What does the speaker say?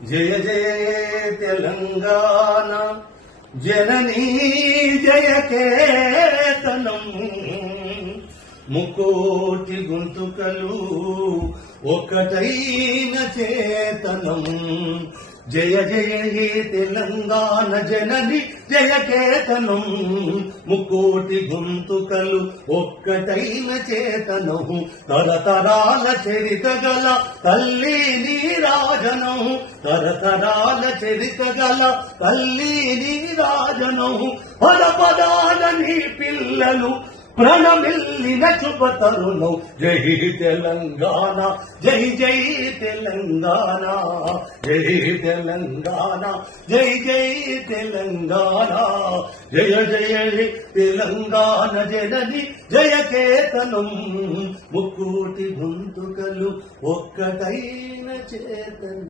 జయ జయ తెలంగాణ జననీ జయ కేతనం ముకోటి గొంతుకలు ఒకటైన చేతనం జయ జయ హే తెలంగాణ జనని జయ కేతనం ముకోటి గొంతుకలు ఒక్కటైన చేతనం తరతరాల చరిత గల తల్లి నీరాజనం తరతరాల చరిత గల తల్లి నీరాజనం పద పదాల నీ పిల్లలు ప్రణమిల్లిన శుభతరుణం జై తెలంగాణ జై జై తెలంగాణ జై తెలంగాణ జై జై తెలంగాణ జయ జయ తెలంగాణ జనని జయ కేతనం ముక్కోటి గొంతుకలు ఒక్కటైన చేతనం.